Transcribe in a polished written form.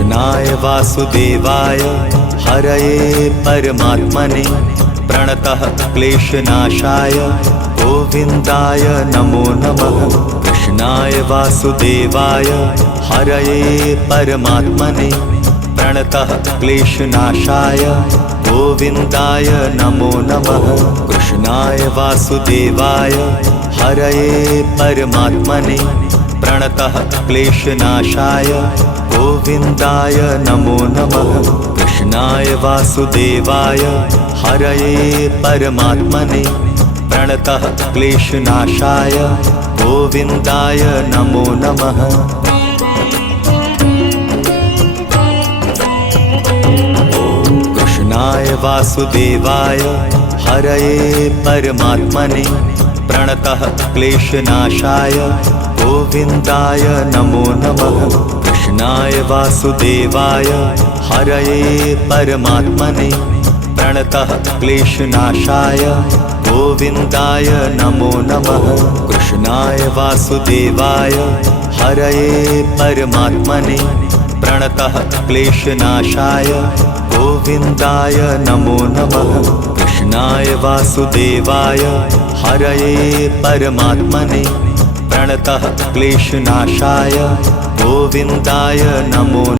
कृष्णाय वासुदेवाय हरये परमात्मने प्रणतः क्लेशनाशाय गोविन्दाय नमो नमः। कृष्णाय वासुदेवाय हरये परमात्मने प्रणतः क्लेशनाशाय गोविन्दाय नमो नमः। कृष्णाय वासुदेवाय हरये परमात्मने प्रणतः क्लेशनाशाय गोविन्दाय नमो नमः। कृष्णाय वासुदेवाय हरये परमात्मने प्रणतः क्लेशनाशाय गोविन्दाय नमो नमः। कृष्णाय वासुदेवाय हरये परमात्मने प्रणतः क्लेशनाशाय गोविन्दाय नमो नमः। कृष्णाय वासुदेवाय हरये परमात्मने प्रणतः क्लेशनाशाय गोविन्दाय नमो नमः। कृष्णाय वासुदेवाय हरये परमात्मने प्रणतः क्लेशनाशाय गोविन्दाय नमो नमः। कृष्णाय वासुदेवाय हरये परमात्मने प्रणतः क्लेशनाशाय गोविन्दाय नमो